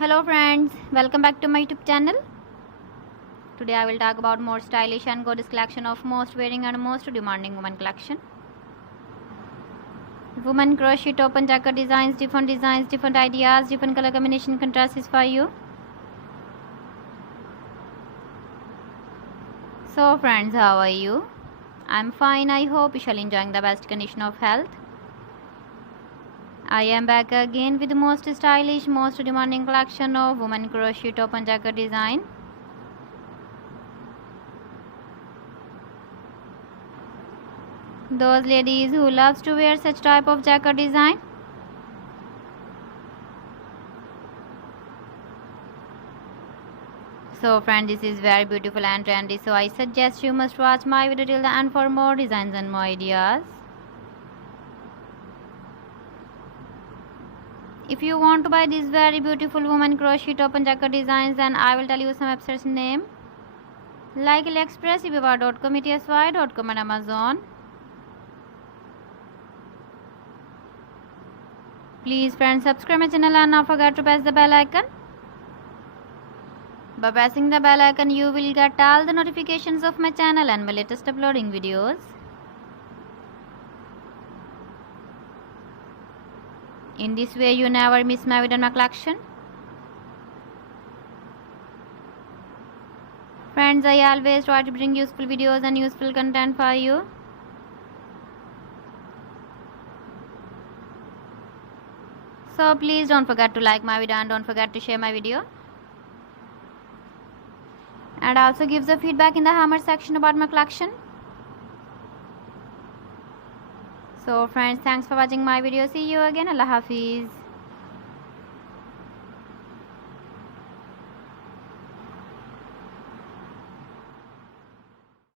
Hello friends, welcome back to my YouTube channel. Today I will talk about more stylish and gorgeous collection of most wearing and most demanding women collection. Women crochet top and jacket designs, different ideas, different color combination contrasts for you. So friends, how are you? I'm fine. I hope you shall enjoying the best condition of health. I am back again with the most stylish, most demanding collection of women crochet top and jacket design. Those ladies who loves to wear such type of jacket design. So friend, this is very beautiful and trendy, so I suggest you must watch my video till the end for more designs and more ideas. If you want to buy these very beautiful woman crochet top and jacket designs, then I will tell you some websites name like AliExpress, eBay.com, ETSY.com and Amazon. Please friends, subscribe my channel and not forget to press the bell icon. By pressing the bell icon, you will get all the notifications of my channel and my latest uploading videos. In this way, you never miss my video and my collection. Friends, I always try to bring useful videos and useful content for you. So please don't forget to like my video and don't forget to share my video. And also give the feedback in the hammer section about my collection. So friends, thanks for watching my video. See you again. Allah Hafiz.